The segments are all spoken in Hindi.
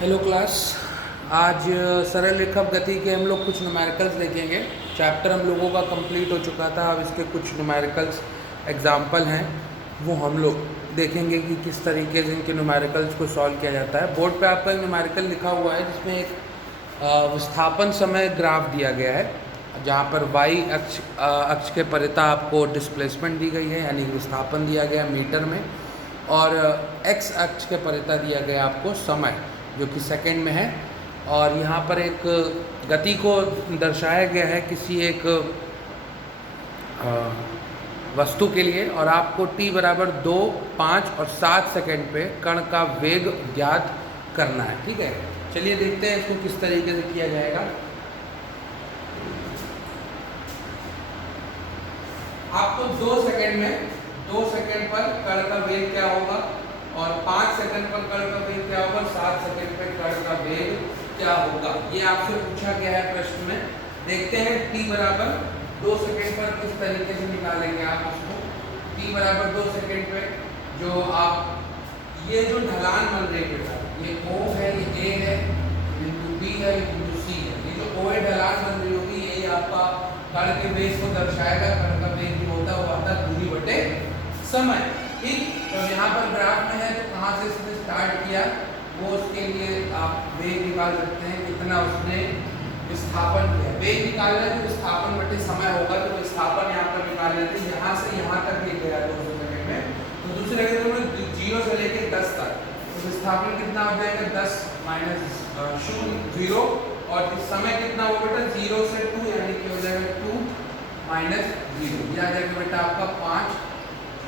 Hello class. आज सरल रेखा गति के हम लोग कुछ न्यूमेरिकल्स देखेंगे। चैप्टर हम लोगों का कंप्लीट हो चुका था। अब इसके कुछ न्यूमेरिकल्स एग्जाम्पल हैं, वो हम लोग देखेंगे कि किस तरीके से इनके न्यूमेरिकल्स को सॉल्व किया जाता है। बोर्ड पे आपका एक न्यूमेरिकल लिखा हुआ है जिसमें एक विस्थापन समय ग्राफ दिया गया है, जहाँ पर वाई अक्ष के परिता आपको डिस्प्लेसमेंट दी गई है, यानी विस्थापन दिया गया मीटर में, और एक्स अक्ष के परिता दिया गया आपको समय, जो कि सेकंड में है। और यहाँ पर एक गति को दर्शाया गया है किसी एक वस्तु के लिए, और आपको t बराबर 2, 5 और 7 सेकंड पे कण का वेग ज्ञात करना है। ठीक है, चलिए देखते हैं इसको किस तरीके से किया जाएगा। आपको 2 सेकंड पर कण का वेग क्या होगा, और 5 सेकंड पर कण का वेग क्या होगा, 7 सेकंड पर कण का वेग क्या होगा, ये आपसे पूछा गया है प्रश्न में। देखते हैं t बराबर 2 सेकंड पर किस तरीके से निकालेंगे आप उसको। t बराबर 2 सेकंड पे जो आप ये जो ढलान बन रही है बेटा, ये O है, ये A है, बिंदु B है, बिंदु C है। ये जो O है ढलान बन रही होगी, यही आपका कण के वेग को दर्शाएगा। कण का वेग जो होता है वो आता है दूरी बटे समय। ठीक, तो यहाँ पर ग्राफ में है तो कहाँ से इसने स्टार्ट किया, वो उसके लिए आप वेग निकाल सकते हैं, कितना उसने विस्थापन किया। वेग निकालना है तो विस्थापन बटे समय होगा, तो विस्थापन यहाँ पर निकाल लेते हैं। यहाँ से यहाँ तक ले गया 2 सेकंड में, तो दूसरे में 0 से लेके 10 तक, तो विस्थापन कितना हो जाएगा, 10 माइनस 0, और समय कितना होगा बेटा, 0 से 2, यानी कि हो जाएगा 2 माइनस 0, ये आ जाएगा बेटा आपका 5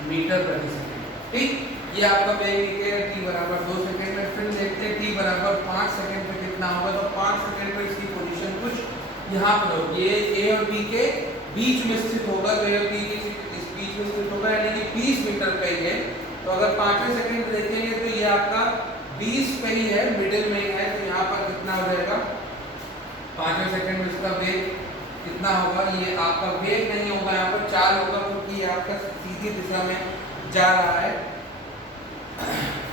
मीटर प्रति सेकंड। ठीक, ये आपका वेग निकलेगा t बराबर 2 सेकंड में। फिर देखते हैं t बराबर 5 सेकंड पे कितना होगा, तो 5 सेकंड पे इसकी पोजीशन कुछ यहाँ पर होगी, ये a और b के बीच में स्थित होगा, तो a और b के इस बीच में स्थित होगा, यानी कि 20 मीटर पे ही है। तो अगर 5वें सेकंड पे देखेंगे तो ये आपका 20 पे ही है, मिडिल में ही है, तो यहाँ पर कितना हो जाएगा, 5वें सेकंड में इसका वेग कितना होगा, ये आपका वेग नहीं होगा, यहाँ पर 4 होगा, क्योंकि ये आपका सीधी दिशा में जा रहा है।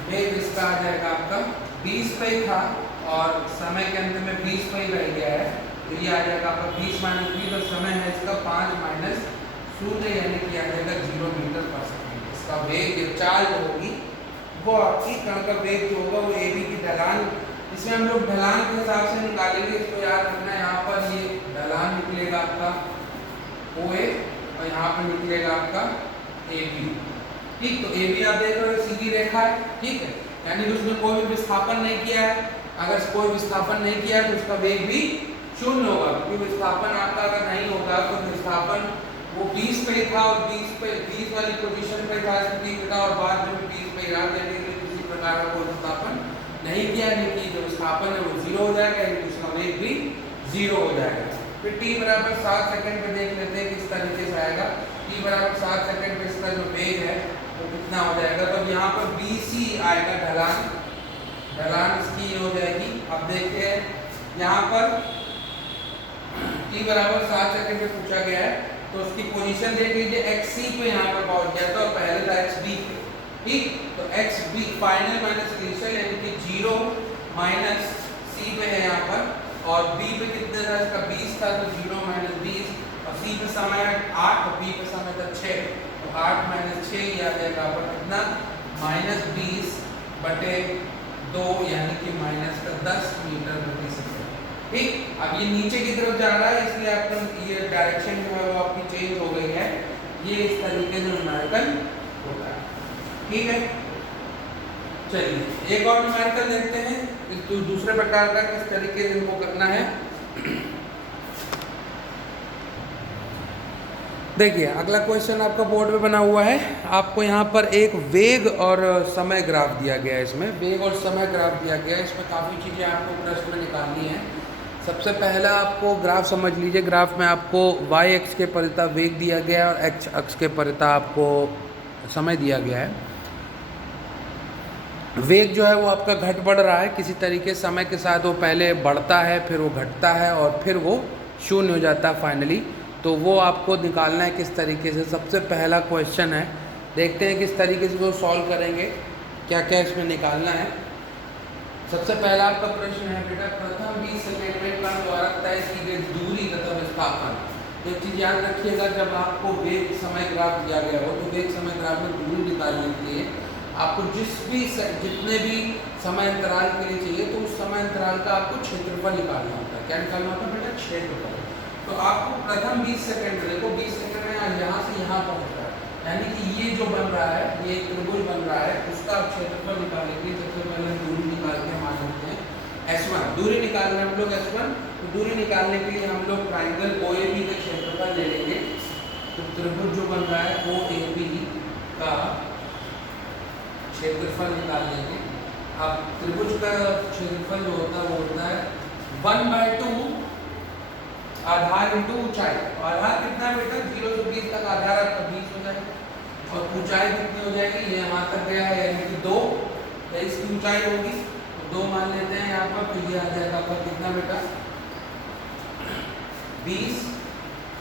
वेग इसका आ जाएगा आपका 20 पे ही था, और समय के अंत में 20 पे ही रह गया है, तो ये आ जाएगा आपका 20 माइनस 20, और समय है इसका 5 माइनस 0, यानी कि आ जाएगा 0 मीटर पर सेकंड। इसका वेग चाल जो होगी वो आपकी कण का वेग जो होगा वो ए बी की ढलान, इसमें हम लोग ढलान के हिसाब से निकालेंगे। इसको याद रखना, यहाँ पर ये ढलान निकलेगा आपका OA, और यहाँ पर निकलेगा आपका AB। ठीक, तो AB आप देख रहे हो सीधी रेखा है। ठीक है, यानी कि उसमें कोई भी विस्थापन नहीं किया है। अगर कोई विस्थापन नहीं किया तो उसका वेग भी 0 होगा, क्योंकि विस्थापन आपका अगर नहीं होगा तो विस्थापन वो 20 पे था, और 20 वाली पोजीशन पे था, और बाद में 20 पे रहा, यानी कि किसी प्रकार का कोई विस्थापन नहीं किया, यानी कि जो विस्थापन है वो 0 हो जाएगा, यानी कि उसका वेग भी 0 हो जाएगा। फिर t बराबर 7 सेकंड पे देख लेते हैं किस तरीके से आएगा। t बराबर 7 सेकंड पे इसका जो वेग है वो कितना हो जाएगा, तो यहाँ पर BC आएगा ढलान इसकी ये हो जाएगी। अब देखते हैं यहाँ पर t बराबर 7 सेकंड पे पूछा गया है, तो उसकी पोजीशन देख लीजिए, XC पे यहाँ पर पहुंच गया था, और पहले था XB पे। ठीक, तो XB फाइनल माइनस इनिशियल, यानी कि 0 माइनस C पे है यहाँ पर, और B पे कितने था, इसका 20 था, तो 0 माइनस 20, और C पे समय 8 और B पे समय था 6, तो 8 माइनस 6 ये आ जाएगा आपका कितना, माइनस 20 बटे 2, यानी कि माइनस का 10 मीटर प्रति सेकंड। ठीक, अब ये नीचे की तरफ जा रहा है, इसलिए आपका ये डायरेक्शन जो है वो आपकी चेंज हो गई है। ये इस तरीके से न्यूमेरिकल होता है। ठीक है, चलिए एक और न्यूमेरिकल देखते हैं दूसरे प्रकार का, किस तरीके से इनको करना है। देखिए अगला क्वेश्चन आपका बोर्ड पे बना हुआ है। आपको यहाँ पर एक वेग और समय ग्राफ दिया गया है, इसमें वेग और समय ग्राफ दिया गया है। इसमें काफ़ी चीज़ें आपको प्रश्न में निकालनी है। सबसे पहला आपको ग्राफ समझ लीजिए। ग्राफ में आपको y अक्ष के परिता वेग दिया गया है, और x अक्ष के परिता आपको समय दिया गया है। वेग जो है वो आपका घट बढ़ रहा है किसी तरीके, समय के साथ वो पहले बढ़ता है, फिर वो घटता है, और फिर वो 0 हो जाता है फाइनली। तो वो आपको निकालना है किस तरीके से। सबसे पहला क्वेश्चन है, देखते हैं किस तरीके से वो सॉल्व करेंगे, क्या क्या इसमें निकालना है। सबसे पहला आपका प्रश्न है बेटा, प्रथम 20 सेकंड में कण द्वारा तय की गई दूरी तथा विस्थापन। एक चीज याद रखिएगा, जब आपको वेग समय ग्राफ दिया गया हो तो वेग समय ग्राफ में दूरी निकालने के लिए आपको जितने भी समय अंतराल के लिए चाहिए तो उस समय अंतराल का आपको क्षेत्रफल निकालना होता है। क्या निकालना होता है बेटा? क्षेत्रफल। तो आपको प्रथम 20 सेकंड में, देखो 20 सेकंड में यहाँ से यहाँ पहुँच रहा है, यानी कि ये जो बन रहा है, ये एक त्रिभुज बन रहा है, उसका आप क्षेत्रफल निकालेंगे। सबसे पहले दूरी निकालते हैं, मान लेते हैं S1, दूरी निकाल रहे हैं हम लोग S1। तो दूरी निकालने के लिए हम लोग ट्राइंगल OAB का क्षेत्रफल ले लेंगे। तो त्रिभुज जो बन रहा है OAB का क्षेत्रफल निकाल लेंगे। अब त्रिभुज का क्षेत्रफल जो होता है वो होता है 1/2 आधार इंटू ऊंचाई। आधार कितना है बेटा? 0 से 20 तक आधार आपका 20 हो जाएगा, और ऊंचाई कितनी हो जाएगी? ये यहाँ तक गया है, यानी कि 2 इसकी ऊंचाई होगी। तो 2 मान लेते हैं यहाँ पर। तो ये आ जाएगा आपका कितना बेटा? 20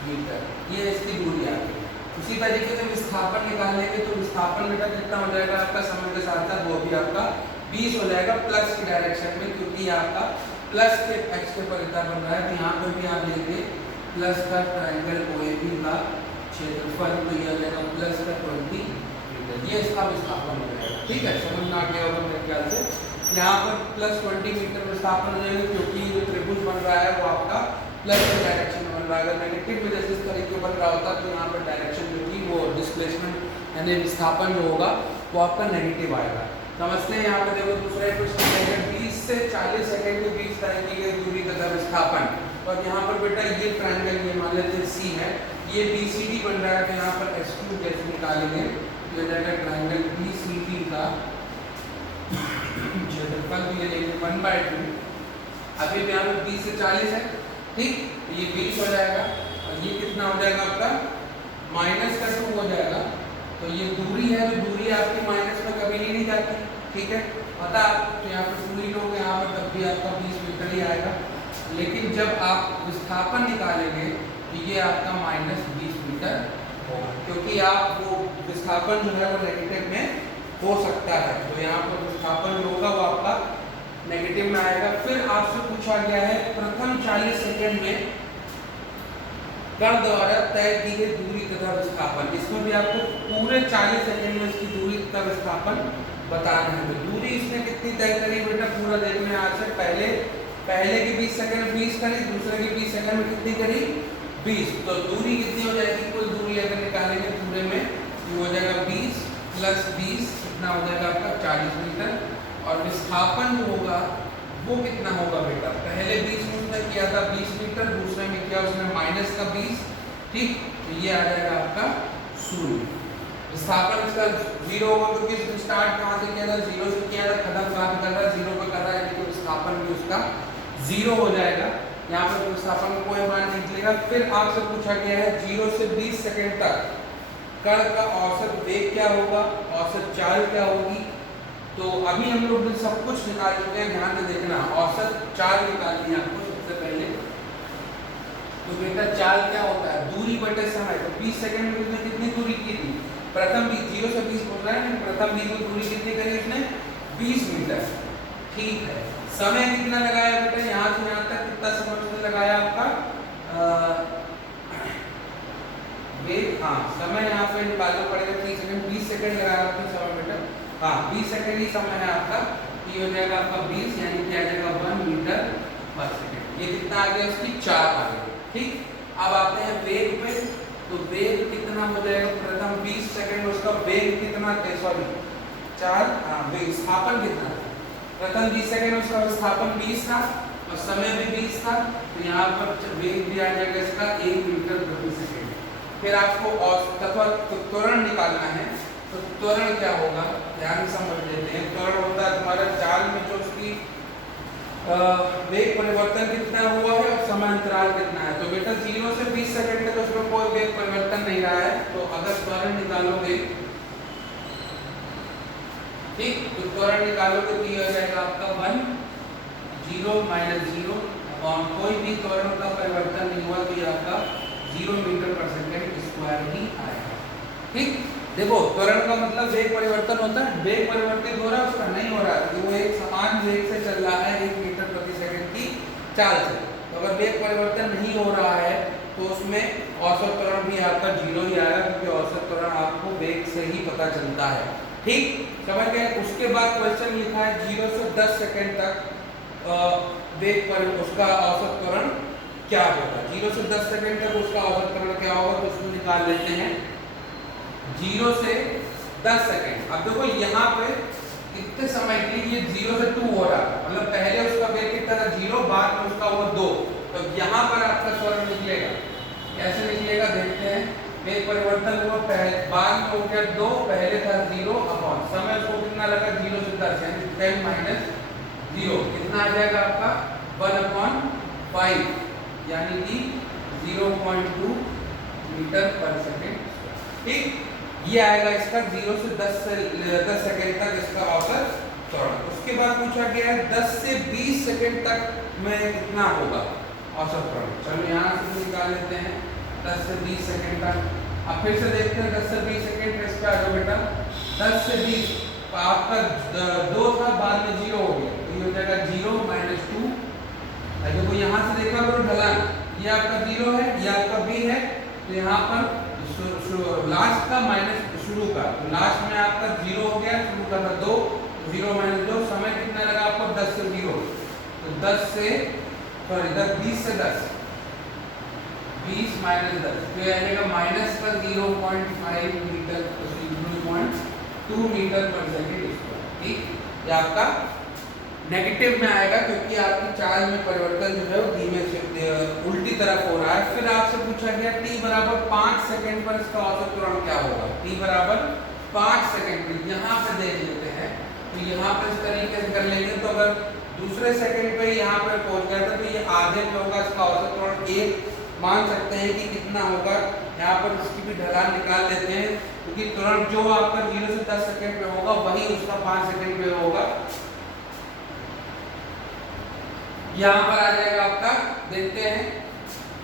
मीटर। ये इसकी दूरी आ गई। उसी तरीके से विस्थापन निकालेंगे तो विस्थापन बेटा कितना हो जाएगा आपका? समय के साथ साथ वो भी आपका 20 हो जाएगा, प्लस की डायरेक्शन में, क्योंकि आपका प्लस के एक्स के परिता बन रहा है। तो यहाँ पर भी आप लेंगे प्लस का ट्राइंगल OAB का क्षेत्रफल, तो यह आ जाएगा प्लस का 20 मीटर। ये इसका विस्थापन हो जाएगा। ठीक है, समझ में आ गया होगा मेरे ख्याल से। यहाँ पर प्लस 20 मीटर विस्थापन हो जाएगा, क्योंकि जो त्रिभुज बन रहा है वो आपका प्लस की डायरेक्शन में बन रहा है। अगर नेगेटिव में जैसे इस तरीके बन रहा होता तो यहाँ पर डायरेक्शन जो थी वो डिस्प्लेसमेंट यानी विस्थापन जो होगा वो आपका नेगेटिव आएगा। समझते हैं। यहाँ पे देखो दूसरा क्वेश्चन है 20 से 40 सेकंड के बीच तय की गई दूरी तथा विस्थापन। और यहाँ पर बेटा ये ट्रायंगल, ये मान लेते हैं C है, ये BCD बन रहा है। तो यहाँ पर S2 जैसे निकालेंगे तो हो जाएगा ट्रायंगल BCD का क्षेत्रफल भी ले लेंगे 1/2। अभी यहाँ पर 20 से 40 है, ठीक, ये 20 हो जाएगा, और ये कितना हो जाएगा आपका? -2 हो जाएगा। तो ये दूरी है, तो दूरी आपकी माइनस में कभी नहीं जाती, ठीक है, पता आप। तो यहाँ पर दूरी लोगे यहाँ पर, तब भी आपका 20 मीटर ही आएगा। लेकिन जब आप विस्थापन निकालेंगे तो ये आपका -20 मीटर होगा, क्योंकि आप वो विस्थापन जो है वो नेगेटिव में हो सकता है। तो यहाँ पर विस्थापन जो होगा वो आपका नेगेटिव में आएगा। फिर आपसे पूछा गया है प्रथम 40 सेकंड में कण द्वारा तय की गई दूरी तथा विस्थापन। इसमें भी आपको पूरे 40 सेकंड में इसकी दूरी तथा विस्थापन बताना है। तो दूरी इसने कितनी तय करी बेटा? पूरा देखने आज से पहले के 20 सेकंड में 20 करी, दूसरे के 20 सेकंड में कितनी करी? 20। तो दूरी कितनी हो जाएगी? कुल दूरी अगर निकालेंगे पूरे में ये हो जाएगा 20 + 20 कितना हो जाएगा आपका? 40 मीटर। और विस्थापन जो होगा वो कितना होगा बेटा? पहले 20 में उसने किया था 20 मीटर, दूसरे में किया उसने -20, ठीक। तो ये आ जाएगा आपका 0। विस्थापन इसका 0 होगा, क्योंकि इसने स्टार्ट कहाँ से किया था? 0 से किया था, खत्म कहाँ से कर रहा है? 0 पे कर रहा है, यानी कि विस्थापन भी उसका 0 हो जाएगा। यहाँ पर विस्थापन में कोई मान नहीं निकलेगा। फिर आपसे पूछा गया है 0 से 20 सेकंड तक कण का औसत वेग क्या होगा, औसत चाल क्या होगी। तो अभी हम लोग सब कुछ निकाल चुके हैं, ध्यान से देखना। औसत चाल निकालनी है आपको सबसे पहले। तो बेटा चाल क्या होता है? दूरी बटे समय। तो 20 सेकंड में उसने कितनी दूरी की थी? प्रथम 0 से 20 बोल रहा है, प्रथम 20 में दूरी कितनी करी उसने? 20 मीटर, ठीक है। समय कितना लगाया बेटा? यहाँ से यहाँ तक कितना समय उसने लगाया आपका? वेग, हाँ, समय यहाँ पे निकालना पड़ेगा 30 सेकंड। 20 सेकंड लगाया आपने समय बेटा, हाँ 20 सेकंड ही समय है आपका। ये हो जाएगा आपका 20, यानी कि आ जाएगा 1 मीटर/सेकंड। ये कितना आ गया? उसकी 4 आ गई, ठीक। अब आते हैं वेग पे। तो वेग कितना हो जाएगा? प्रथम 20 सेकंड में उसका वेग कितना? 4, हाँ, विस्थापन कितना? प्रथम 20 सेकंड में उसका विस्थापन 20 था और समय भी 20 था। तो यहाँ पर वेग भी आ जाएगा इसका 1 मीटर/सेकंड। फिर आपको तथा त्वरण निकालना है। तो त्वरण क्या होगा? ध्यान से समझ लेते हैं। त्वरण होता है तुम्हारा चाल में जो उसकी वेग परिवर्तन कितना हुआ है और समय अंतराल कितना है। तो बेटा 0 से 20 सेकंड तक उसमें कोई वेग परिवर्तन नहीं रहा है। तो अगर त्वरण निकालोगे, ठीक, तो त्वरण निकालोगे तो ये हो जाएगा आपका 1 0 - 0 और कोई भी त्वरण का परिवर्तन नहीं हुआ तो ये आपका 0 मीटर/सेकंड² ही आएगा, ठीक। देखो त्वरण का मतलब वेग परिवर्तन होता है, वेग परिवर्तित हो रहा है उसका नहीं हो रहा है, वो एक समान वेग से चल चाल से। तो अगर वेग परिवर्तन नहीं हो रहा है तो उसमें औसत त्वरण भी आपका 0 ही आएगा, क्योंकि औसत त्वरण आपको वेग से ही पता चलता है। ठीक, समझ गए। उसके बाद क्वेश्चन लिखा है 0 से 10 सेकंड तक वेग पर उसका औसत त्वरण क्या होगा। 0 से 10 सेकंड तक उसका औसत त्वरण क्या होगा, तो उसको निकाल लेते हैं। 0 से 10 सेकंड, अब देखो यहाँ पे कितने समय के लिए ये 0 से 2 हो रहा है, मतलब पहले उसका वेग कितना था 0, बाद में उसका हुआ 2। तो यहाँ पर आपका त्वरण निकलेगा, कैसे निकलेगा देखते हैं। वेग परिवर्तन हुआ, पहले बाद में हो गया 2, पहले था 0 अपॉन समय उसको कितना लगा 0 से 10 यानी 10 माइनस 0 कितना आ जाएगा आपका 1/5 यानी कि 0.2 मीटर पर सेकेंड। ठीक, ये आएगा इसका 0 से 10 सेकेंड तक इसका औसत त्वरण। उसके बाद पूछा गया है 10 से 20 सेकेंड तक में कितना होगा औसत त्वरण। चलो यहाँ से निकाल लेते हैं 10 से 20 सेकेंड तक। अब फिर से देखते हैं 10 से 20 सेकेंड इस पे आ जाओ बेटा। 10 से 20 आपका 2 था, बाद में 0 हो गया, तो ये हो जाएगा 0 माइनस 2। देखो यहाँ से देखा करो ढलान, ये आपका 0 है, ये आपका b है, तो यहाँ पर लास्ट का माइनस शुरू का, तो लास्ट में आपका 0 हो गया, शुरू का था 2, 0 माइनस 2, समय कितना लगा आपको 10 से 0, तो 10 से सॉरी 20 से 10, 20 माइनस 10, तो ये आएगा माइनस का 0.5 मीटर 0.2 मीटर पर सेकेंड स्क्वायर। ठीक, ये आपका नेगेटिव में आएगा, क्योंकि आपकी चाल में परिवर्तन जो है वो धीमे से उल्टी तरफ हो रहा है। फिर आपसे पूछा गया t बराबर 5 सेकंड पर इसका औसत त्वरण क्या होगा। t बराबर 5 सेकंड पर यहाँ पे देख लेते हैं, तो यहाँ पर इस तरीके से कर लेंगे, तो अगर दूसरे सेकंड पे यहाँ पर पहुंच गया था तो ये आधे पे होगा, इसका औसत त्वरण 1 मान सकते हैं कि कितना होगा। यहाँ पर इसकी भी ढलान निकाल लेते हैं, क्योंकि त्वरण जो आपका 0 से 10 सेकंड पे होगा वही उसका 5 सेकंड पे होगा। यहाँ पर आ जाएगा आपका, देखते हैं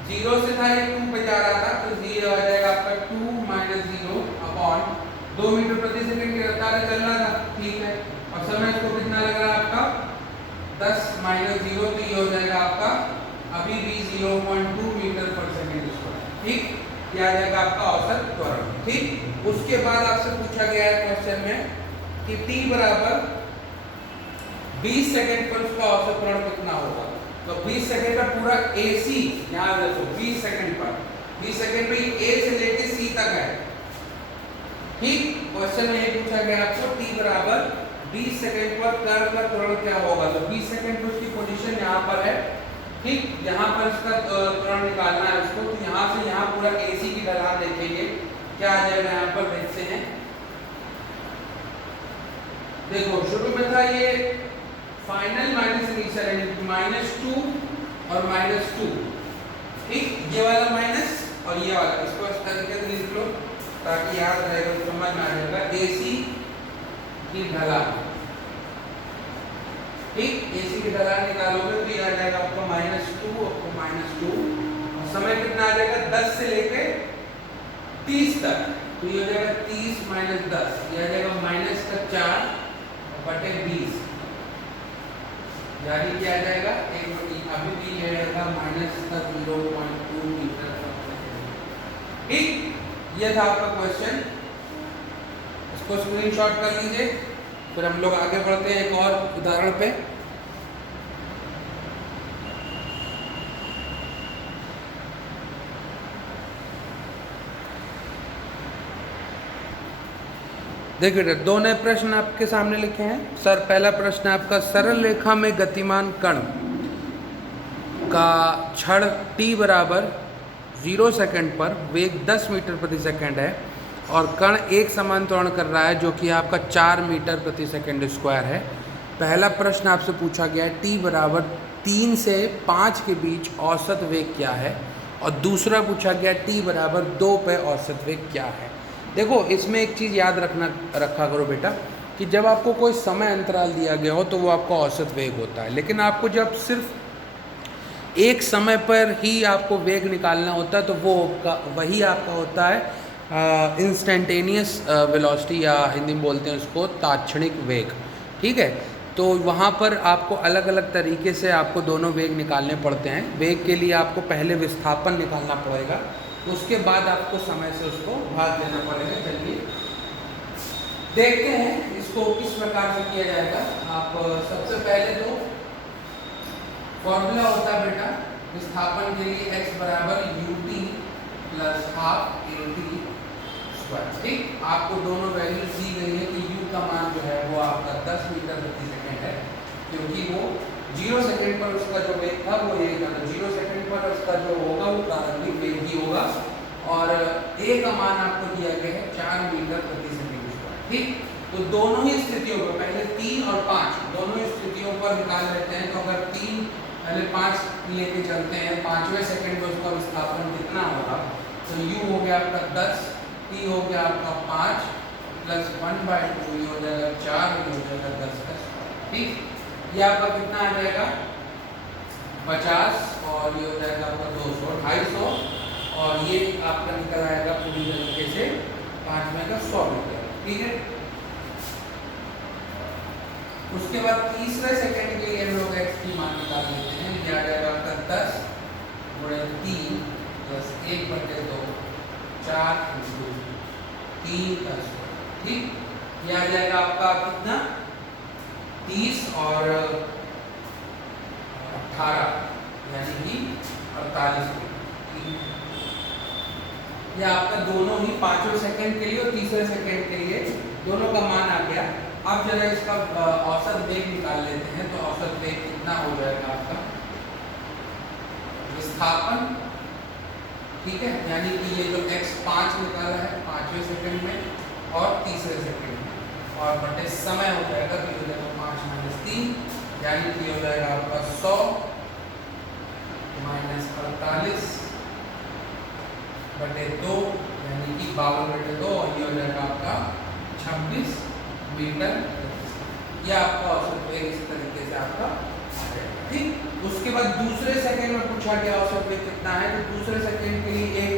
0 से था ये 2 पे जा रहा था, तो 0 आ जाएगा आपका 2 माइनस 0 अपॉन 2 मीटर प्रति सेकंड की रफ्तार चल रहा था। ठीक है, और समय इसको कितना लग रहा है आपका 10 माइनस 0, तो ये हो जाएगा आपका अभी भी 0.2 मीटर पर सेकंड स्क्वायर। ठीक, ये आ जाएगा आपका औसत त्वरण। ठीक, उसके बाद आपसे पूछा गया है क्वेश्चन में कि t बराबर 20 सेकंड पर उसका औसत त्वरण कितना होगा। तो 20 सेकंड का पूरा AC याद रखो, 20 सेकंड पर, 20 सेकंड पे A से लेके C तक है। ठीक, क्वेश्चन में ये पूछा गया आपको t बराबर 20 सेकंड पर कण का त्वरण क्या होगा। तो 20 सेकंड पर उसकी पोजीशन यहाँ पर है। ठीक, यहाँ पर इसका त्वरण निकालना है उसको, तो यहाँ से यहाँ पूरा AC की ढलान देखेंगे, क्या आ जाएगा यहाँ पर देखते हैं। देखो शुरू में था ये फाइनल माइनस इनिशियल यानी -2 और -2। ठीक, ये वाला माइनस और ये वाला, इसको इस तरीके से लिख लो ताकि याद रहेगा, समझ में आ जाएगा। AC की ढलान, ठीक, AC की ढलान निकालोगे तो ये आ जाएगा आपका -2 और -2, और समय कितना आ जाएगा 10 से लेके 30 तक, तो ये हो जाएगा 30 माइनस 10, ये आ जाएगा माइनस का 4 बटे 20, यानी क्या आ जाएगा अभी भी ये आएगा माइनस का 0.2 मीटर पर सेकंड। ठीक, ये था आपका क्वेश्चन, इसको स्क्रीनशॉट कर लीजिए, फिर हम लोग आगे बढ़ते हैं एक और उदाहरण पे। देखिए 2 नए प्रश्न आपके सामने लिखे हैं। सर पहला प्रश्न आपका, सरल रेखा में गतिमान कण का क्षण t बराबर 0 सेकंड पर वेग 10 मीटर प्रति सेकंड है और कण एक समान त्वरण कर रहा है जो कि आपका 4 मीटर प्रति सेकंड स्क्वायर है। पहला प्रश्न आपसे पूछा गया है t बराबर 3 से 5 के बीच औसत वेग क्या है, और दूसरा पूछा गया t बराबर 2 पे औसत वेग क्या है। देखो इसमें एक चीज़ याद रखा करो बेटा कि जब आपको कोई समय अंतराल दिया गया हो तो वो आपका औसत वेग होता है, लेकिन आपको जब सिर्फ एक समय पर ही आपको वेग निकालना होता है तो वो वही आपका होता है इंस्टेंटेनियस वेलोसिटी, या हिंदी में बोलते हैं उसको तात्क्षणिक वेग। ठीक है, तो वहाँ पर आपको अलग अलग तरीके से आपको दोनों वेग निकालने पड़ते हैं। वेग के लिए आपको पहले विस्थापन निकालना पड़ेगा, उसके बाद आपको समय से उसको भाग देना पड़ेगा। चलिए देखते हैं इसको किस प्रकार से किया जाएगा। आप सबसे पहले तो फॉर्मूला होता है बेटा विस्थापन के लिए x बराबर ut plus half at square. ठीक, आपको दोनों वैल्यूज दी गई है कि u का मान जो है वो आपका 10 मीटर प्रति सेकंड है, क्योंकि वो 0 सेकंड पर उसका जो वेग था वो यही था, तो 0 सेकंड पर उसका जो होगा वो प्रारंभिक वेग ही होगा। और a का मान आपको दिया गया है 4 मीटर प्रति सेकंड स्क्वायर। ठीक, तो दोनों ही स्थितियों पर पहले 3 और 5 दोनों ही स्थितियों पर निकाल लेते हैं। तो अगर 3 पहले 5 लेके चलते हैं, 5वें सेकंड में उसका विस्थापन कितना होगा, तो u हो गया आपका 10, t हो गया आपका 5 प्लस 1/2, ये हो जाएगा 4, ये हो जाएगा 10 का स्क्वायर। ठीक, ये आपका कितना आ जाएगा 50 और ये हो जाएगा आपका 200, 250 और ये आपका निकल आएगा पूरी तरीके से 5 में का 100 मीटर। ठीक है, उसके बाद तीसरे सेकंड के लिए हम लोग x की मान निकाल लेते हैं। ये आ जाएगा आपका 10 गुणे 3 प्लस 1/2 4 × 3 का स्क्वायर। ठीक, ये आ जाएगा आपका कितना 30 और 18 यानी कि 48 मिनट। ये आपका दोनों ही 5वें सेकंड के लिए और तीसरे सेकंड के लिए दोनों का मान आ गया। अब जरा इसका औसत वेग निकाल लेते हैं। तो औसत वेग कितना हो जाएगा आपका विस्थापन, ठीक है, यानी कि ये जो x 5 निकाला है 5वें सेकंड में और तीसरे सेकंड में, और बटे समय हो जाएगा तो ये हो जाएगा 5 - 3 यानी कि हो जाएगा आपका 100 - 48 बटे 2 यानी कि 52/2 और ये हो जाएगा आपका 26 मीटर। यह आपका औसत वेग इस तरीके से आपका आ जाएगा। ठीक, उसके बाद दूसरे सेकंड में पूछा गया औसत वेग कितना है। तो दूसरे सेकंड के लिए एक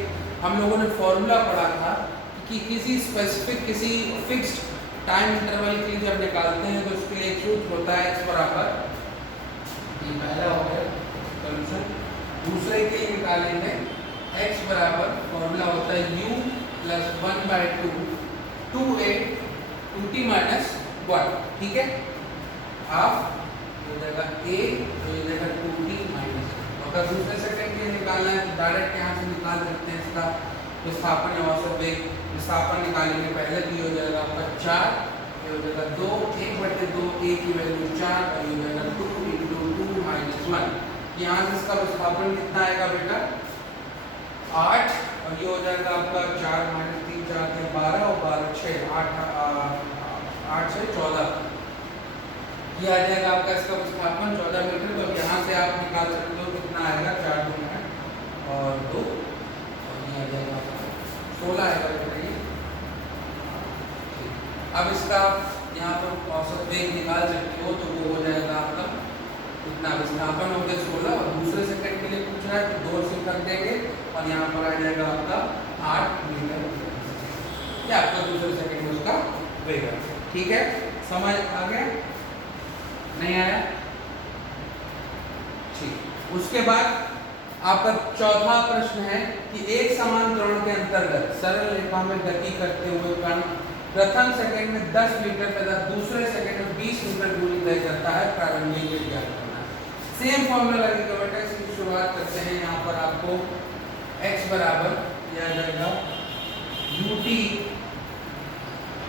हम लोगों ने फॉर्मूला पढ़ा था कि किसी स्पेसिफिक किसी फिक्स्ड टाइम इंटरवल के लिए जब निकालते हैं तो उसके लिए एक सूत्र होता है x बराबर, ये पहला हो गया सॉल्यूशन। दूसरे के लिए निकालेंगे x बराबर फॉर्मूला होता है u प्लस 1/2 2a 2t - 1। ठीक है, हाफ हो जाएगा a तो ये जाएगा 2t - 1। अगर दूसरे सेकंड के लिए निकालना है तो डायरेक्ट यहाँ से निकाल सकते हैं इसका विस्थापन या औसत वेग। विस्थापन निकालेंगे पहले तो ये हो जाएगा आपका 4, ये हो जाएगा 2, 1/2 a की वैल्यू 4 और ये हो जाएगा 2 × 2 - 1। यहाँ से इसका विस्थापन कितना आएगा बेटा 8 और ये हो जाएगा आपका 4 - 3 4 के 12 और 12 6 8 से 14, ये आ जाएगा आपका इसका विस्थापन 14 मीटर। तो यहाँ से आप निकाल सकते हो कितना आएगा 4 × 2 और 2 और ये आ जाएगा 16 आएगा बेटा ये। अब इसका यहाँ पर औसत वेग निकाल सकते हो तो वो हो जाएगा आपका कितना विस्थापन हो गया 16 और दूसरे सेकंड के लिए पूछ रहा है तो 2 से कर देंगे और यहाँ पर आ जाएगा आपका 8 मीटर। ये आपका दूसरे सेकंड में उसका वेग है। ठीक है, समझ आ गया नहीं आया? ठीक, उसके बाद आपका चौथा प्रश्न है कि एक समान त्वरण के अंतर्गत सरल रेखा में गति करते हुए कण प्रथम सेकंड में 10 मीटर तथा दूसरे सेकंड में 20 मीटर दूरी तय करता है, प्रारंभिक वेग ज्ञात करना है। सेम फॉर्मूला लगेगा बेटा। इसकी शुरुआत करते हैं। यहाँ पर आपको x बराबर दिया जाएगा ut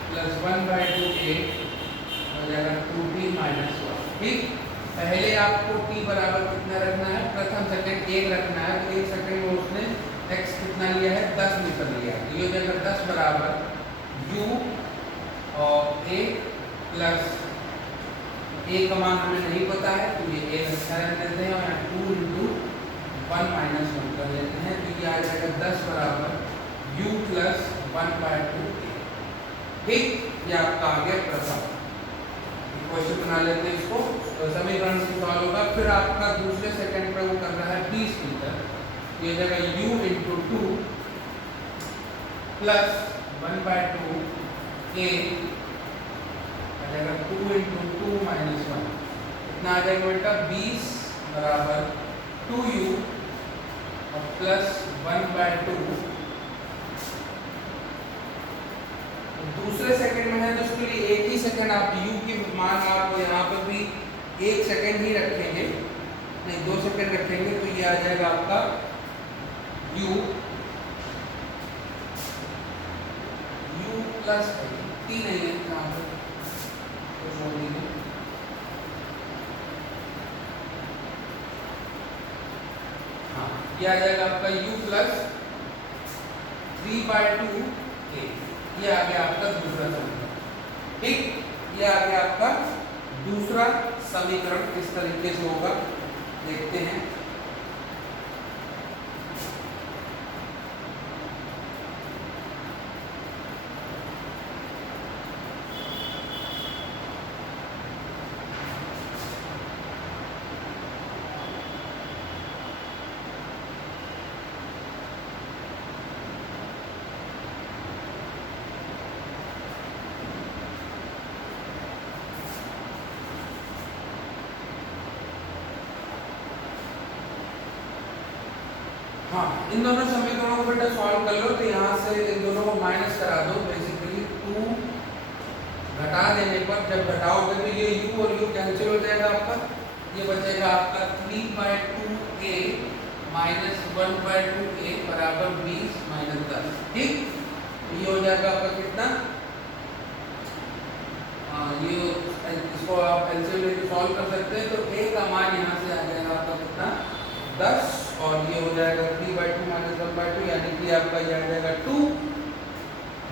प्लस 1/2 a हो जाएगा 2t - 1। ठीक, पहले आपको t बराबर कितना रखना है प्रथम सेकंड 1 रखना है। तो 1 सेकंड में उसने x कितना लिया है 10 मीटर लिया है। तो ये हो जाएगा 10 बराबर u और a प्लस a का मान हमें नहीं पता है तो ये a रखा रहते हैं और 2 × 1 - 1 कर लेते हैं। तो ये आ जाएगा 10 बराबर u प्लस 1/2 a। ठीक, ये आपका आ गया प्रथम क्वेश्चन बना लेते हैं इसको। तो समीकरण से सॉल्व होगा। फिर आपका दूसरे सेकंड पे वो कर रहा है 20 मीटर। ये हो जाएगा u × 2 प्लस 1/2 a आ जाएगा 2 × 2 2 माइनस 1 इतना आ जाएगा बेटा 20 बराबर 2u और प्लस 1/2। दूसरे सेकंड में है तो उसके लिए एक ही सेकंड आप u की मान आप यहाँ पर भी 1 सेकंड ही रखेंगे, नहीं 2 सेकंड रखेंगे, तो ये आ जाएगा आपका u प्लस 3 नहीं है यहाँ पर तो छोड़ दीजिए। हाँ ये आ जाएगा आपका u प्लस 3/2 a। ये आ गया आपका दूसरा समीकरण। ठीक, ये आ गया आपका दूसरा समीकरण। किस तरीके से होगा देखते हैं। हाँ, इन दोनों समीकरणों को बेटा सॉल्व कर लो। तो यहाँ से इन दोनों को माइनस करा दो। बेसिकली 2 घटा देने पर जब घटाओगे तो ये u और u कैंसिल हो जाएगा आपका। ये बचेगा आपका 3/2a माइनस 1/2a बराबर 20 माइनस 10। ठीक, ये हो जाएगा आपका कितना, ये इसको आप एलसीएम लेके सॉल्व कर सकते हैं। तो a का मान यहाँ से आ जाएगा आपका कितना 10 और ये हो जाएगा 3/2 माइनस 1/2 यानी कि आपका ये आ जाएगा 2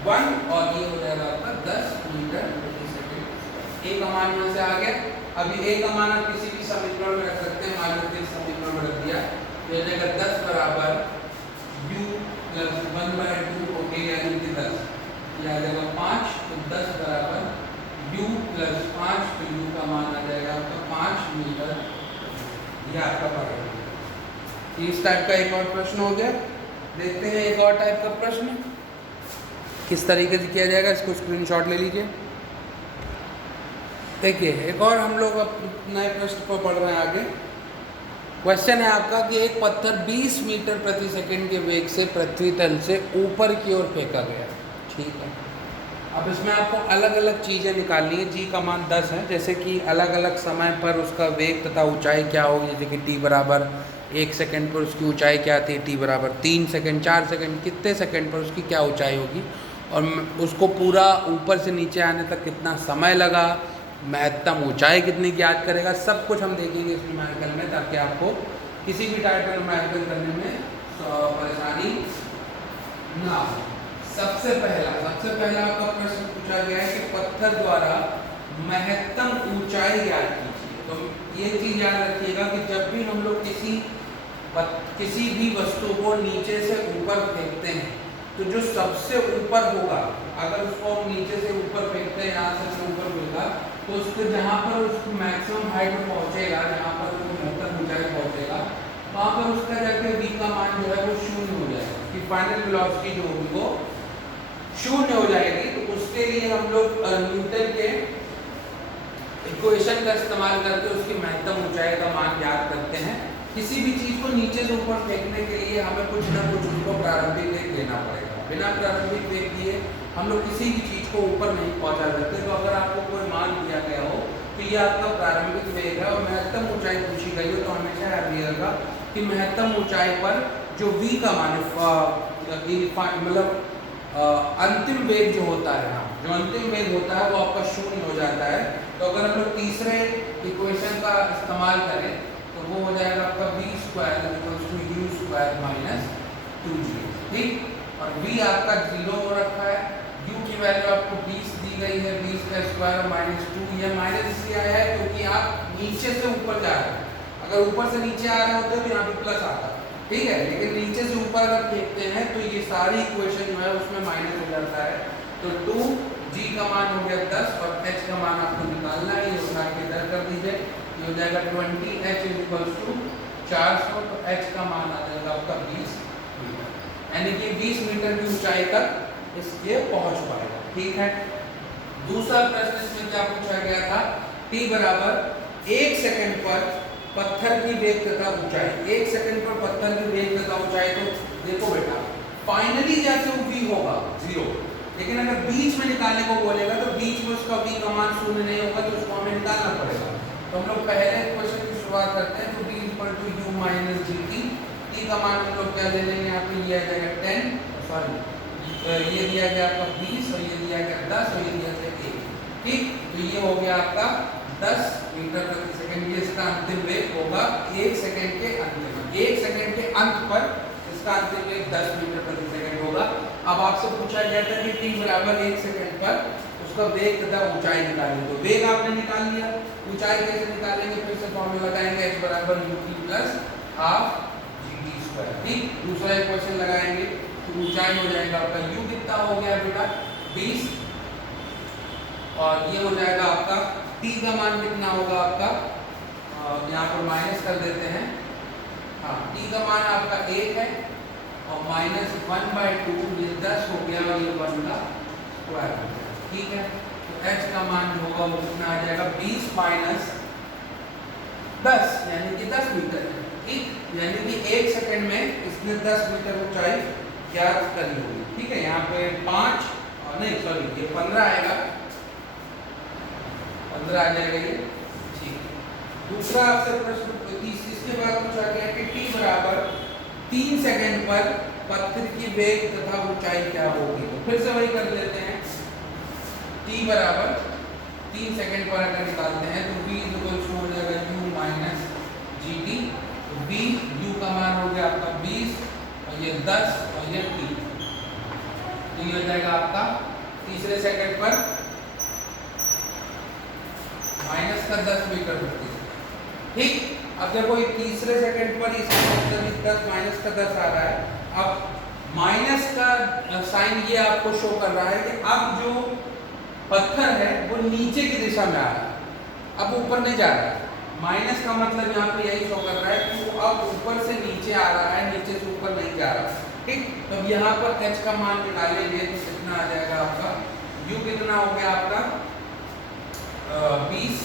1 और ये हो जाएगा आपका 10 मीटर प्रति सेकंड। a का मान यहाँ से आ गया। अभी a का मान आप किसी भी समीकरण में रख सकते हैं। मान लीजिए समीकरण में रख दिया, ये हो जाएगा 10 बराबर u प्लस 1/2 ओके यानी कि 10, ये आ जाएगा 5। तो 10 बराबर u प्लस 5, तो u का मान आ जाएगा आपका 5 मीटर। ये आपका बराबर इस टाइप का एक और प्रश्न हो गया। देखते हैं एक और टाइप का प्रश्न किस तरीके से किया जाएगा। इसको स्क्रीनशॉट ले लीजिए। देखिए एक और हम लोग अब नए प्रश्न को पढ़ रहे हैं आगे। क्वेश्चन है आपका कि एक पत्थर 20 मीटर प्रति सेकंड के वेग से पृथ्वी तल से ऊपर की ओर फेंका गया। ठीक है, अब इसमें आपको अलग अलग चीज़ें निकालनी है। जी का मान 10 है, जैसे कि अलग अलग समय पर उसका वेग तथा ऊंचाई क्या होगी। जैसे कि t बराबर 1 सेकंड पर उसकी ऊंचाई क्या थी, t बराबर 3 सेकंड, 4 सेकंड, कितने सेकंड पर उसकी क्या ऊंचाई होगी, और उसको पूरा ऊपर से नीचे आने तक कितना समय लगा, महत्तम ऊंचाई कितनी ज्ञात करेगा। सब कुछ हम देखेंगे इस न्यूमेरिकल में, ताकि आपको किसी भी टाइप का न्यूमेरिकल करने में परेशानी ना हो। सबसे पहला आपका प्रश्न पूछा गया है कि पत्थर द्वारा महत्तम ऊंचाई ज्ञात कीजिए। तो ये चीज़ याद रखिएगा कि जब भी हम लोग किसी भी वस्तु को नीचे से ऊपर फेंकते हैं, तो जो सबसे ऊपर होगा, अगर उसको हम नीचे से ऊपर फेंकते हैं, यहाँ से ऊपर फेंका, तो उसको जहाँ पर उसको मैक्सिमम हाइट पहुँचेगा, जहाँ पर वो महत्तम ऊंचाई पहुँचेगा, वहाँ पर उसका जाके v का मान जो है वो 0 हो जाएगा, कि फाइनल वेलोसिटी जो होगी वो 0 हो जाएगी। तो उसके लिए हम लोग न्यूटन के इक्वेशन का इस्तेमाल करके उसकी महत्तम ऊंचाई का मान ज्ञात करते हैं। किसी भी चीज़ को नीचे से ऊपर फेंकने के लिए हमें कुछ ना कुछ उनको प्रारंभिक वेग देना पड़ेगा। बिना प्रारंभिक वेग दिए हम लोग किसी भी चीज़ को ऊपर नहीं पहुंचा सकते। तो अगर आपको कोई मान दिया गया हो तो ये आपका प्रारंभिक वेग है, और महत्तम ऊंचाई पूछी गई हो तो हमेशा याद रखिएगा कि महत्तम ऊंचाई पर जो v का मान मतलब अंतिम वेग जो होता है, जो अंतिम वेग होता है वो आपका 0 हो जाता है। तो अगर हम लोग तीसरे इक्वेशन का इस्तेमाल करें तो वो हो जाएगा आपका v² u² माइनस 2g। ठीक, और v आपका 0 हो रखा है, u की वैल्यू आपको 20 दी गई है, 20 का स्क्वायर माइनस 2। यह माइनस इसलिए आया है क्योंकि आप नीचे से ऊपर जा रहे हैं। अगर ऊपर से नीचे आ रहे होते तो यहाँ पे प्लस आता, ठीक है, लेकिन नीचे से ऊपर अगर फेंकते हैं तो ये सारी इक्वेशन जो है उसमें माइनस हो जाता है। तो 2g का मान हो गया 10 और h का मान आपको निकालना है, ये उठा के इधर कर दीजिए। ये हो जाएगा 20h = 400। तो h का मान आ जाएगा आपका 20 मीटर, यानी कि 20 मीटर की ऊंचाई तक इसके पहुंच पाएगा। ठीक है, दूसरा प्रश्न इसमें क्या पूछा गया था टी बराबर 1 सेकंड पर पत्थर की वेग तथा ऊंचाई, 1 सेकंड पर पत्थर की वेग तथा ऊंचाई। तो देखो बेटा फाइनली जैसे वो v होगा 0, लेकिन अगर बीच में निकालने को बोलेगा तो बीच में उसका v का मान शून्य नहीं होगा, तो उसको हमें निकालना पड़ेगा। तो हम लोग पहले क्वेश्चन की शुरुआत करते हैं। तो v = u - gt, t का मान हम लोग क्या ले लेंगे, यहाँ पे ये आ जाएगा 10, सॉरी ये दिया गया आपका 20 और ये दिया गया 10 और ये दिया गया 1, ठीक। तो ये हो गया आपका 10 मीटर प्रति सेकंड। ये इसका अंतिम वेग होगा 1 सेकंड के अंत में, 1 सेकंड के अंत पर इसका अंतिम वेग 10 मीटर प्रति सेकंड होगा। अब आपसे पूछा गया था कि t बराबर 1 सेकंड पर उसका वेग तथा ऊंचाई निकालेंगे। तो वेग आपने निकाल लिया, ऊंचाई कैसे निकालेंगे, फिर से फॉर्मूला लगाएंगे h बराबर ut plus half gt square, ठीक। दूसरा एक क्वेश्चन लगाएंगे तो ऊंचाई हो जाएगा आपका u कितना हो गया बेटा 20, और ये हो जाएगा आपका t का मान कितना होगा आपका, यहाँ पर माइनस कर देते हैं, हाँ t का मान आपका 1 है और -1/2 ये 10 हो गया और ये 1 का स्क्वायर हो गया, ठीक है। तो h का मान होगा वो कितना आ जाएगा 20 माइनस 10 यानी कि 10 मीटर, ठीक। यानी कि 1 सेकंड में इसने 10 मीटर ऊंचाई ज्ञात करी होगी, ठीक है। यहाँ पे 5 नहीं सॉरी ये 15 आएगा, 15 आ जाएगा ये, ठीक है। दूसरा आपसे प्रश्न इसके बाद पूछा गया कि t बराबर 3 सेकंड पर पत्थर की वेग तथा ऊंचाई क्या होगी। तो फिर से वही कर लेते हैं, t बराबर 3 सेकंड पर अगर निकालते हैं तो v हो जाएगा u माइनस gt। तो v u का मान हो गया आपका 20 और ये 10 और ये t, तो ये हो जाएगा आपका तीसरे सेकंड पर माइनस का 10 मीटर प्रति सेकंड, ठीक। अब देखो ये तीसरे सेकंड पर इसका 10 माइनस का 10 आ रहा है। अब माइनस का साइन ये आपको शो कर रहा है कि अब जो पत्थर है वो नीचे की दिशा में आ रहा है, अब ऊपर नहीं जा रहा है। माइनस का मतलब यहाँ पे यही शो कर रहा है कि वो अब ऊपर से नीचे आ रहा है, नीचे से ऊपर नहीं जा रहा, ठीक। तो अब यहाँ पर h का मान निकालेंगे तो कितना आ जाएगा आपका, u कितना हो गया आपका 20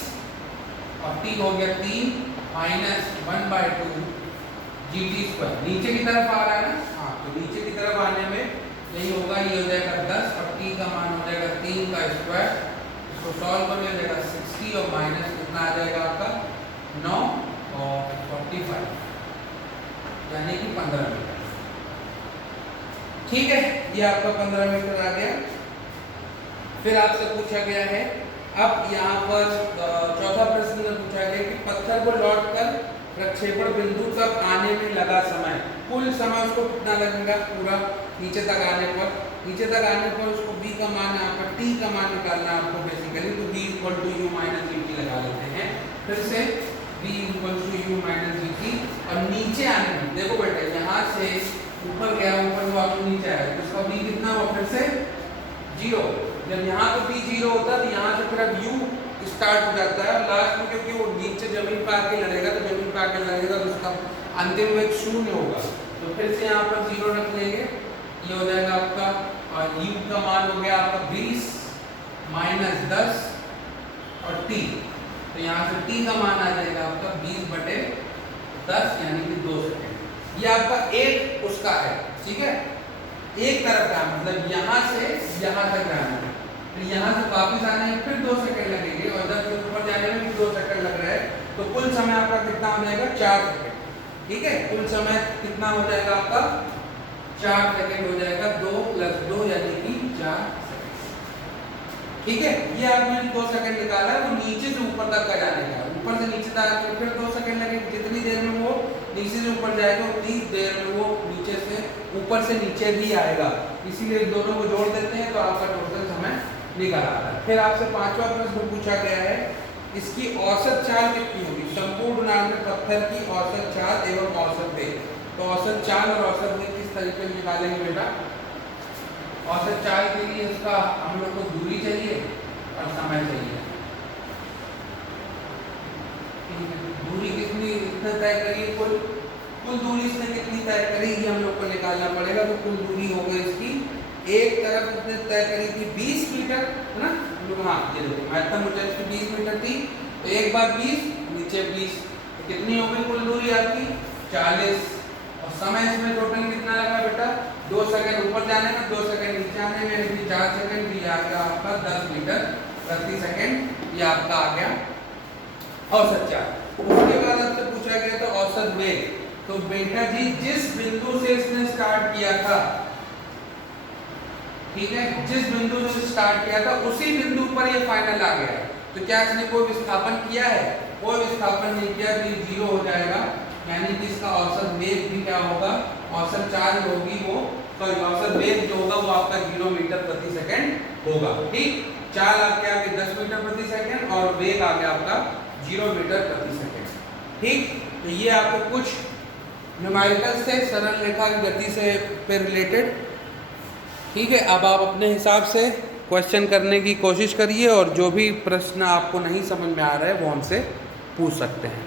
और t हो गया 3 माइनस 1/2 gt स्क्वायर, नीचे की तरफ आ रहा है ना, हाँ तो नीचे की तरफ आने में यही होगा, ये हो जाएगा 10 और t का मान हो जाएगा 3 का स्क्वायर। इसको सॉल्व करने हो जाएगा 60 और माइनस कितना आ जाएगा आपका 9 और 45 यानी कि 15 मीटर, ठीक है। ये आपका 15 मीटर आ गया। फिर आपसे पूछा गया है, अब यहाँ पर चौथा प्रश्न में पूछा गया कि पत्थर को लौटकर प्रक्षेपण बिंदु तक आने में लगा समय, कुल समय उसको कितना लगेगा पूरा नीचे तक आने पर। नीचे तक आने पर उसको b का मान यहाँ पर t का मान निकालना आपको बेसिकली, तो b = u - gt लगा लेते हैं। फिर से b = u - gt और नीचे आने में देखो बेटा यहाँ से ऊपर गया, ऊपर वापस नीचे आया तो उसका b कितना हुआ फिर से 0। जब यहाँ तो b 0 होता है तो यहाँ से फिर अब u स्टार्ट हो जाता है, लास्ट में क्योंकि वो नीचे जमीन पर आके लड़ेगा तो जमीन पर आके लड़ेगा तो उसका अंतिम वेग 0 होगा। तो फिर से यहाँ पर 0 रख लेंगे, ये हो जाएगा आपका, और u का मान हो गया आपका 20 माइनस 10 और t, तो यहाँ से t का मान आ जाएगा आपका 20/10 यानी कि 2 सेकंड। ये आपका एक उसका है, ठीक है, एक तरफ का मतलब यहाँ से यहाँ तक जाना है, फिर यहाँ से वापस आने में फिर 2 सेकंड लगेंगे और इधर से ऊपर जाने में भी 2 सेकंड लग रहा है। तो कुल समय आपका कितना हो जाएगा 4 सेकंड, ठीक है। कुल समय कितना हो जाएगा आपका 4 सेकंड हो जाएगा, 2 + 2 यानी कि 4 सेकंड, ठीक है। ये आपने 2 सेकंड निकाला है, वो नीचे से ऊपर तक का जाने का, ऊपर से नीचे तक आके फिर 2 सेकंड लगेंगे। जितनी देर में वो नीचे से ऊपर जाएगा उतनी देर में वो नीचे से ऊपर से नीचे भी आएगा, इसीलिए दोनों को जोड़ देते हैं तो आपका टोटल समय निकल आता है। फिर आपसे पांचवा प्रश्न पूछा गया है, इसकी औसत चाल कितनी होगी, संपूर्ण नाम में पत्थर की औसत चाल एवं औसत वेग। तो औसत चाल और औसत वेग किस तरीके से निकालेंगे बेटा। औसत चाल के लिए इसका हम लोग को दूरी चाहिए और समय चाहिए। दूरी कितनी इतना तय करिए, कुल दूरी इसने कितनी तय करी ये हम लोग को निकालना पड़ेगा। तो कुल दूरी हो गई इसकी, एक तरफ इसने तय करी थी 20 मीटर, है ना। हाँ ये देखो महत्तम ऊंचाई इसकी 20 मीटर थी तो एक बार 20 नीचे 20, तो कितनी हो गई कुल दूरी आपकी 40। और समय इसमें टोटल कितना लगा बेटा 2 सेकंड ऊपर जाने में 2 सेकंड नीचे आने में, यानी 4 सेकंड। ये आ गया आपका 10 मीटर प्रति सेकंड। ये आपका आ गया औसत चाल। उसके बाद आपसे पूछा गया था औसत वेग। तो बेटा जी जिस बिंदु से इसने स्टार्ट किया था, ठीक है, जिस बिंदु से स्टार्ट किया था उसी बिंदु पर ये फाइनल आ गया। तो क्या इसने कोई विस्थापन किया है? कोई विस्थापन नहीं किया, तो ये 0 हो जाएगा। यानी कि इसका औसत वेग भी क्या होगा, औसत चाल होगी वो, सॉरी औसत वेग जो होगा वो आपका 0 मीटर प्रति सेकंड होगा। ठीक, चाल आपके आगे 10 मीटर प्रति सेकंड और वेग आ गया आपका 0 मीटर प्रति सेकंड। ठीक, तो ये आपको कुछ न्यूमेरिकल से सरल रेखा की गति से पे रिलेटेड। ठीक है, अब आप अपने हिसाब से क्वेश्चन करने की कोशिश करिए और जो भी प्रश्न आपको नहीं समझ में आ रहा है वो हमसे पूछ सकते हैं।